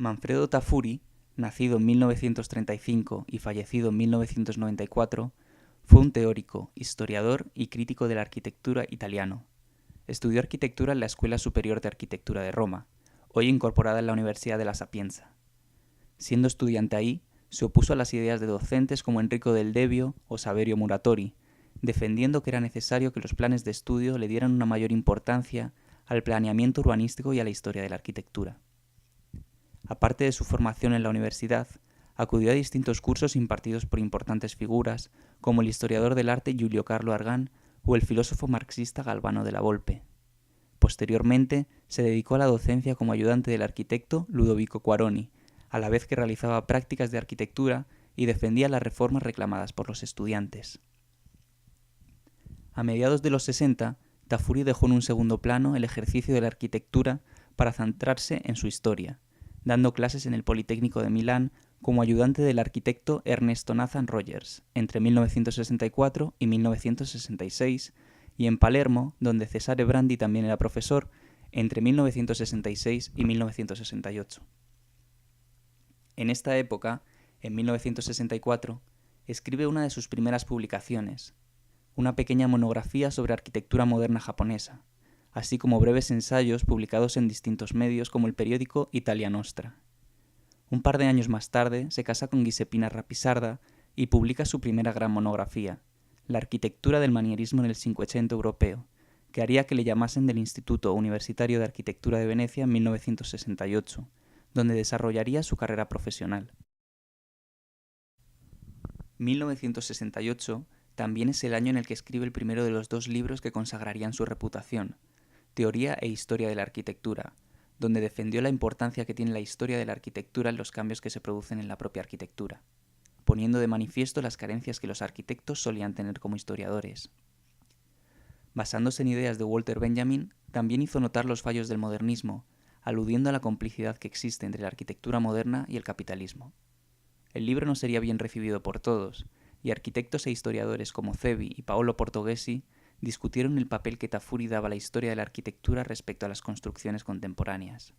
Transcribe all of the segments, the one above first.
Manfredo Tafuri, nacido en 1935 y fallecido en 1994, fue un teórico, historiador y crítico de la arquitectura italiano. Estudió arquitectura en la Escuela Superior de Arquitectura de Roma, hoy incorporada en la Universidad de La Sapienza. Siendo estudiante ahí, se opuso a las ideas de docentes como Enrico Del Debbio o Saverio Muratori, defendiendo que era necesario que los planes de estudio le dieran una mayor importancia al planeamiento urbanístico y a la historia de la arquitectura. Aparte de su formación en la universidad, acudió a distintos cursos impartidos por importantes figuras como el historiador del arte Giulio Carlo Argan o el filósofo marxista Galvano de la Volpe. Posteriormente, se dedicó a la docencia como ayudante del arquitecto Ludovico Quaroni, a la vez que realizaba prácticas de arquitectura y defendía las reformas reclamadas por los estudiantes. A mediados de los 60, Tafuri dejó en un segundo plano el ejercicio de la arquitectura para centrarse en su historia, dando clases en el Politécnico de Milán como ayudante del arquitecto Ernesto Nathan Rogers entre 1964 y 1966, y en Palermo, donde Cesare Brandi también era profesor, entre 1966 y 1968. En esta época, en 1964, escribe una de sus primeras publicaciones, una pequeña monografía sobre arquitectura moderna japonesa, así como breves ensayos publicados en distintos medios como el periódico Italia Nostra. Un par de años más tarde se casa con Giuseppina Rapisarda y publica su primera gran monografía, La arquitectura del manierismo en el Cinquecento europeo, que haría que le llamasen del Instituto Universitario de Arquitectura de Venecia en 1968, donde desarrollaría su carrera profesional. 1968 también es el año en el que escribe el primero de los dos libros que consagrarían su reputación, Teoría e Historia de la Arquitectura, donde defendió la importancia que tiene la historia de la arquitectura en los cambios que se producen en la propia arquitectura, poniendo de manifiesto las carencias que los arquitectos solían tener como historiadores. Basándose en ideas de Walter Benjamin, también hizo notar los fallos del modernismo, aludiendo a la complicidad que existe entre la arquitectura moderna y el capitalismo. El libro no sería bien recibido por todos, y arquitectos e historiadores como Cevi y Paolo Portoghesi discutieron el papel que Tafuri daba a la historia de la arquitectura respecto a las construcciones contemporáneas.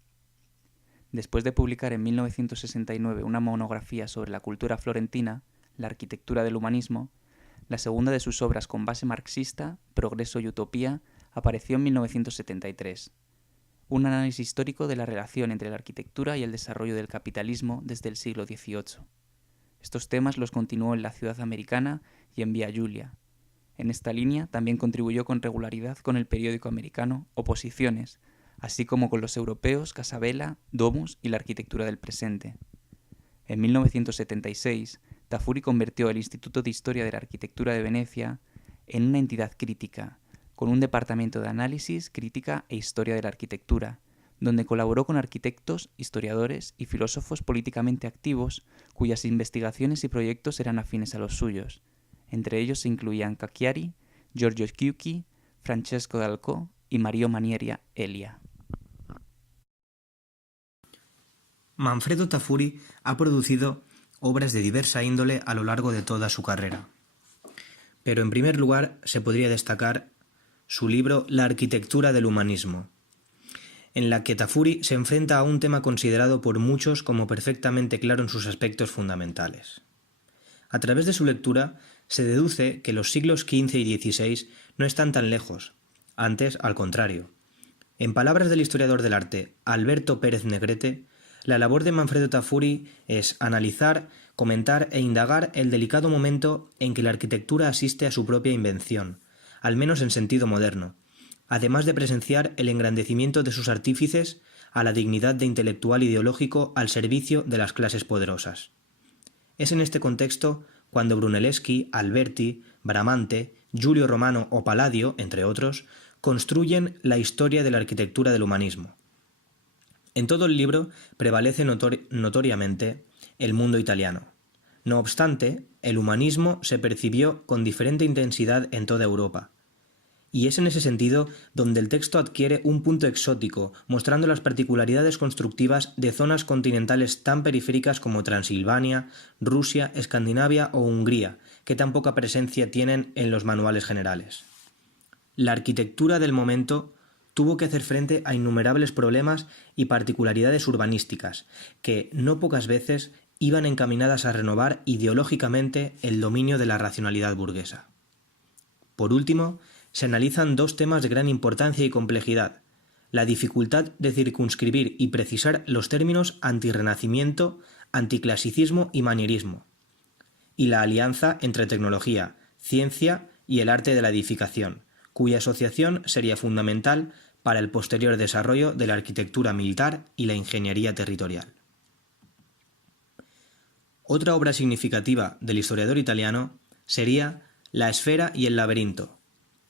Después de publicar en 1969 una monografía sobre la cultura florentina, la arquitectura del humanismo, la segunda de sus obras con base marxista, Progreso y Utopía, apareció en 1973. Un análisis histórico de la relación entre la arquitectura y el desarrollo del capitalismo desde el siglo XVIII. Estos temas los continuó en La Ciudad Americana y en Via Giulia. En esta línea también contribuyó con regularidad con el periódico americano Oposiciones, así como con los europeos Casabella, Domus y la arquitectura del presente. En 1976, Tafuri convirtió el Instituto de Historia de la Arquitectura de Venecia en una entidad crítica, con un departamento de análisis, crítica e historia de la arquitectura, donde colaboró con arquitectos, historiadores y filósofos políticamente activos cuyas investigaciones y proyectos eran afines a los suyos. Entre ellos se incluían Cacchiari, Giorgio Chiuchi, Francesco Dalcò y Mario Manieria Elia. Manfredo Tafuri ha producido obras de diversa índole a lo largo de toda su carrera. Pero en primer lugar se podría destacar su libro La arquitectura del humanismo, en la que Tafuri se enfrenta a un tema considerado por muchos como perfectamente claro en sus aspectos fundamentales. A través de su lectura se deduce que los siglos XV y XVI no están tan lejos, antes al contrario. En palabras del historiador del arte Alberto Pérez Negrete, la labor de Manfredo Tafuri es analizar, comentar e indagar el delicado momento en que la arquitectura asiste a su propia invención, al menos en sentido moderno, además de presenciar el engrandecimiento de sus artífices a la dignidad de intelectual ideológico al servicio de las clases poderosas. Es en este contexto cuando Brunelleschi, Alberti, Bramante, Giulio Romano o Palladio, entre otros, construyen la historia de la arquitectura del humanismo. En todo el libro prevalece notoriamente el mundo italiano. No obstante, el humanismo se percibió con diferente intensidad en toda Europa. Y es en ese sentido donde el texto adquiere un punto exótico, mostrando las particularidades constructivas de zonas continentales tan periféricas como Transilvania, Rusia, Escandinavia o Hungría, que tan poca presencia tienen en los manuales generales. La arquitectura del momento tuvo que hacer frente a innumerables problemas y particularidades urbanísticas, que no pocas veces iban encaminadas a renovar ideológicamente el dominio de la racionalidad burguesa. Por último, se analizan dos temas de gran importancia y complejidad: la dificultad de circunscribir y precisar los términos antirrenacimiento, anticlasicismo y manierismo, y la alianza entre tecnología, ciencia y el arte de la edificación, cuya asociación sería fundamental para el posterior desarrollo de la arquitectura militar y la ingeniería territorial. Otra obra significativa del historiador italiano sería La esfera y el laberinto,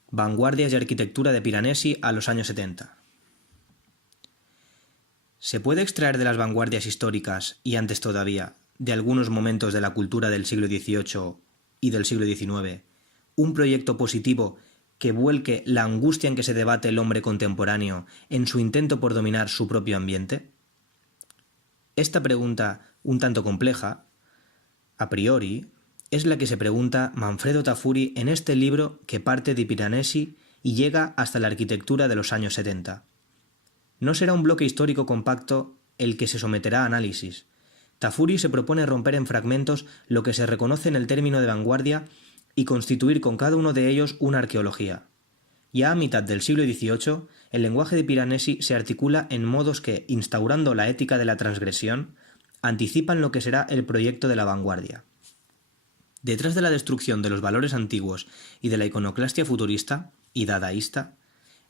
vanguardias de arquitectura de Piranesi a los años 70. ¿Se puede extraer de las vanguardias históricas, y antes todavía, de algunos momentos de la cultura del siglo XVIII y del siglo XIX, un proyecto positivo que vuelque la angustia en que se debate el hombre contemporáneo en su intento por dominar su propio ambiente? Esta pregunta, un tanto compleja, a priori, es la que se pregunta Manfredo Tafuri en este libro que parte de Piranesi y llega hasta la arquitectura de los años 70. No será un bloque histórico compacto el que se someterá a análisis. Tafuri se propone romper en fragmentos lo que se reconoce en el término de vanguardia y constituir con cada uno de ellos una arqueología. Ya a mitad del siglo XVIII, el lenguaje de Piranesi se articula en modos que, instaurando la ética de la transgresión, anticipan lo que será el proyecto de la vanguardia. Detrás de la destrucción de los valores antiguos y de la iconoclastia futurista y dadaísta,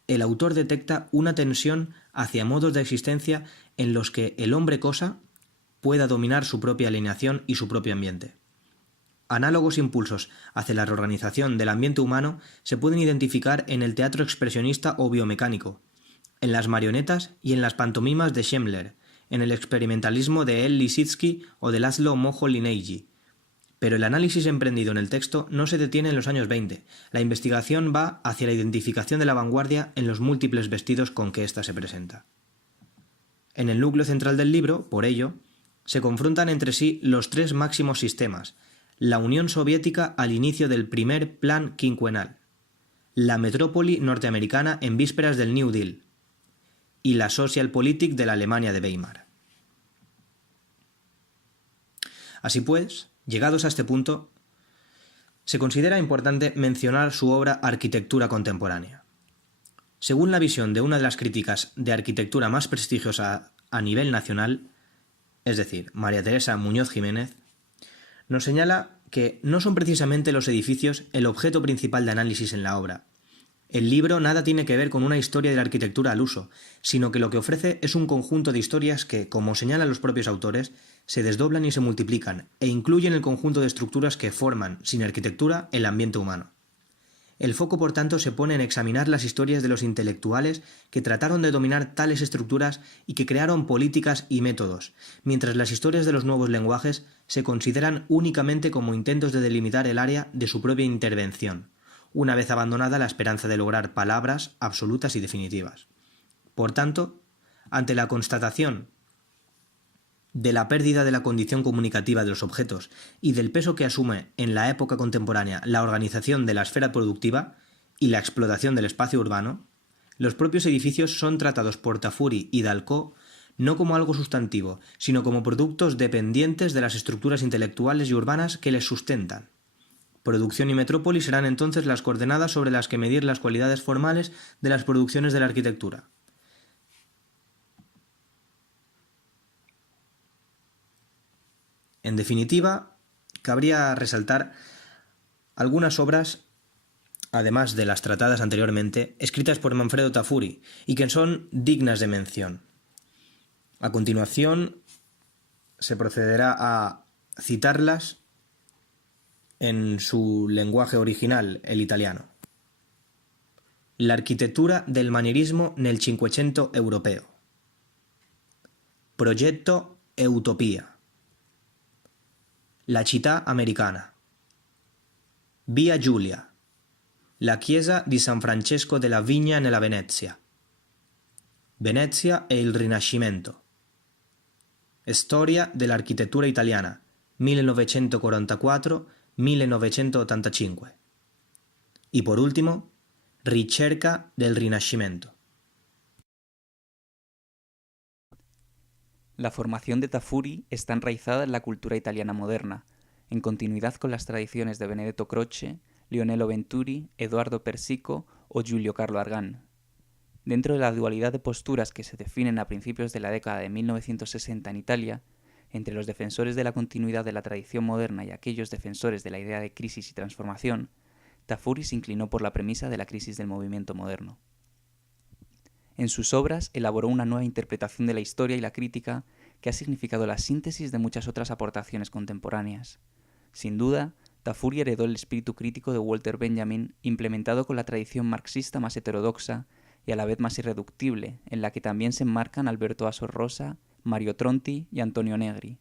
el autor detecta una tensión hacia modos de existencia en los que el hombre-cosa pueda dominar su propia alineación y su propio ambiente. Análogos impulsos hacia la reorganización del ambiente humano se pueden identificar en el teatro expresionista o biomecánico, en las marionetas y en las pantomimas de Schemmler, en el experimentalismo de El Lissitzky o de Laszlo Moholy-Nagy. Pero el análisis emprendido en el texto no se detiene en los años 20. La investigación va hacia la identificación de la vanguardia en los múltiples vestidos con que ésta se presenta. En el núcleo central del libro, por ello, se confrontan entre sí los tres máximos sistemas: la Unión Soviética al inicio del primer plan quinquenal, la metrópoli norteamericana en vísperas del New Deal y la Socialpolitik de la Alemania de Weimar. Así pues, llegados a este punto, se considera importante mencionar su obra Arquitectura contemporánea. Según la visión de una de las críticas de arquitectura más prestigiosa a nivel nacional, es decir, María Teresa Muñoz Jiménez, nos señala que no son precisamente los edificios el objeto principal de análisis en la obra. El libro nada tiene que ver con una historia de la arquitectura al uso, sino que lo que ofrece es un conjunto de historias que, como señalan los propios autores, se desdoblan y se multiplican, e incluyen el conjunto de estructuras que forman, sin arquitectura, el ambiente humano. El foco, por tanto, se pone en examinar las historias de los intelectuales que trataron de dominar tales estructuras y que crearon políticas y métodos, mientras las historias de los nuevos lenguajes se consideran únicamente como intentos de delimitar el área de su propia intervención, una vez abandonada la esperanza de lograr palabras absolutas y definitivas. Por tanto, ante la constatación de la pérdida de la condición comunicativa de los objetos y del peso que asume en la época contemporánea la organización de la esfera productiva y la explotación del espacio urbano, los propios edificios son tratados por Tafuri y Dalcó no como algo sustantivo, sino como productos dependientes de las estructuras intelectuales y urbanas que les sustentan. Producción y metrópoli serán entonces las coordenadas sobre las que medir las cualidades formales de las producciones de la arquitectura. En definitiva, cabría resaltar algunas obras, además de las tratadas anteriormente, escritas por Manfredo Tafuri y que son dignas de mención. A continuación, se procederá a citarlas en su lenguaje original, el italiano. L'architettura del manierismo nel Cinquecento europeo. Progetto e utopia. La città americana. Via Giulia. La chiesa di San Francesco della Vigna nella Venezia. Venezia e il Rinascimento. Storia dell'architettura italiana, 1944-1985. Y por último, Ricerca del Rinascimento. La formación de Tafuri está enraizada en la cultura italiana moderna, en continuidad con las tradiciones de Benedetto Croce, Lionello Venturi, Edoardo Persico o Giulio Carlo Argan. Dentro de la dualidad de posturas que se definen a principios de la década de 1960 en Italia, entre los defensores de la continuidad de la tradición moderna y aquellos defensores de la idea de crisis y transformación, Tafuri se inclinó por la premisa de la crisis del movimiento moderno. En sus obras elaboró una nueva interpretación de la historia y la crítica que ha significado la síntesis de muchas otras aportaciones contemporáneas. Sin duda, Tafuri heredó el espíritu crítico de Walter Benjamin, implementado con la tradición marxista más heterodoxa y a la vez más irreductible, en la que también se enmarcan Alberto Asor Rosa, Mario Tronti y Antonio Negri,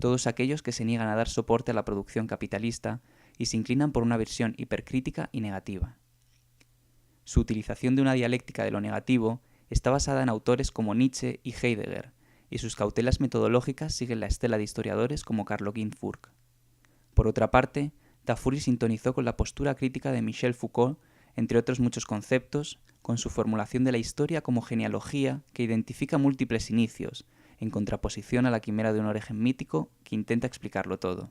todos aquellos que se niegan a dar soporte a la producción capitalista y se inclinan por una visión hipercrítica y negativa. Su utilización de una dialéctica de lo negativo está basada en autores como Nietzsche y Heidegger, y sus cautelas metodológicas siguen la estela de historiadores como Carlo Ginzburg. Por otra parte, Tafuri sintonizó con la postura crítica de Michel Foucault, entre otros muchos conceptos, con su formulación de la historia como genealogía que identifica múltiples inicios, en contraposición a la quimera de un origen mítico que intenta explicarlo todo.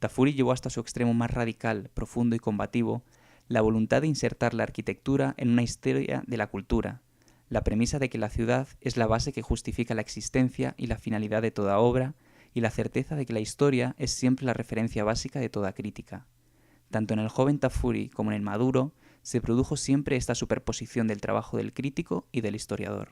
Tafuri llevó hasta su extremo más radical, profundo y combativo la voluntad de insertar la arquitectura en una historia de la cultura, la premisa de que la ciudad es la base que justifica la existencia y la finalidad de toda obra, y la certeza de que la historia es siempre la referencia básica de toda crítica. Tanto en el joven Tafuri como en el maduro, se produjo siempre esta superposición del trabajo del crítico y del historiador.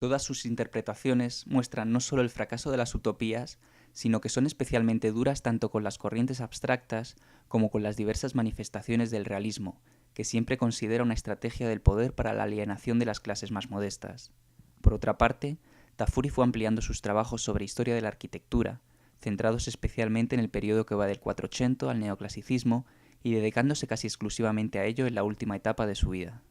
Todas sus interpretaciones muestran no solo el fracaso de las utopías, sino que son especialmente duras tanto con las corrientes abstractas como con las diversas manifestaciones del realismo, que siempre considera una estrategia del poder para la alienación de las clases más modestas. Por otra parte, Tafuri fue ampliando sus trabajos sobre historia de la arquitectura, centrados especialmente en el periodo que va del 480 al neoclasicismo y dedicándose casi exclusivamente a ello en la última etapa de su vida.